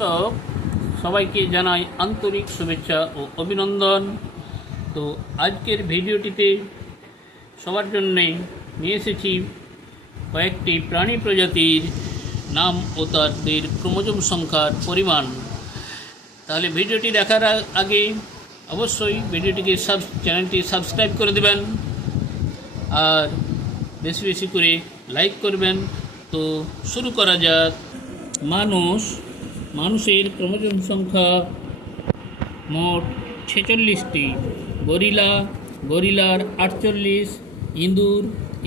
সব সবাইকে জানাই আন্তরিক শুভেচ্ছা ও অভিনন্দন। তো আজকের ভিডিওটিতে সবার জন্যে নিয়ে এসেছি কয়েকটি প্রাণী প্রজাতির নাম ও তাদের ক্রোমোজোম সংখ্যার পরিমাণ। তাহলে ভিডিওটি দেখার আগে অবশ্যই ভিডিওটিকে চ্যানেলটি সাবস্ক্রাইব করে দেবেন আর বেশি বেশি করে লাইক করবেন। তো শুরু করা যাক। মানুষের ক্রোমোজোম সংখ্যা মোট 46টি। গরিলার 48,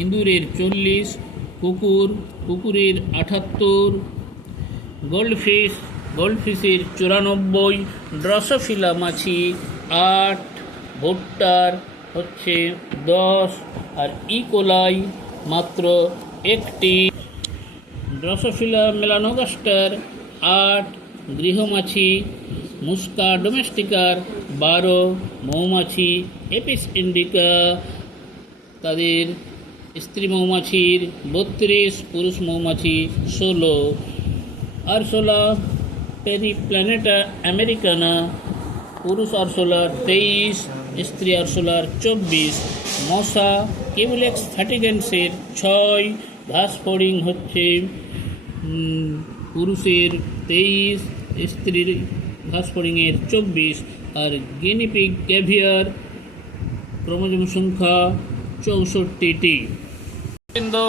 ইঁদুরের 40, কুকুরের 78, গোল্ডফিশের 94, ড্রসোফিলা মাছি 8, ভুট্টার হচ্ছে 10 আর ইকোলাই মাত্র 1টি, ড্রসোফিলা মেলানোগাস্টার 8, গৃহমাছি মুস্কা ডোমেস্টিকার 12, মৌমাছি এপিস ইন্ডিকা তাদের স্ত্রী মৌমাছির 32, পুরুষ মৌমাছি 16, আরশোলা পেরিপ্ল্যানেটা আমেরিকানা পুরুষ আরশোলার 23, স্ত্রী আরশোলার 24, মশা কিউলেক্স ফ্যাটিগেন্সের 6, ঘাস ফড়িং হচ্ছে পুরুষের 23, স্ত্রীর ঘাস ফড়িংয়ের 24 আর গিনিপিগ ক্যাভিয়ার ক্রোমোজোম সংখ্যা 64টি। কিন্তু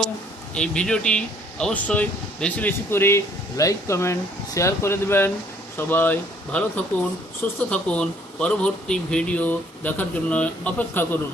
এই ভিডিওটি অবশ্যই বেশি বেশি করে লাইক কমেন্ট শেয়ার করে দেবেন। সবাই ভালো থাকুন, সুস্থ থাকুন। পরবর্তী ভিডিও দেখার জন্য অপেক্ষা করুন।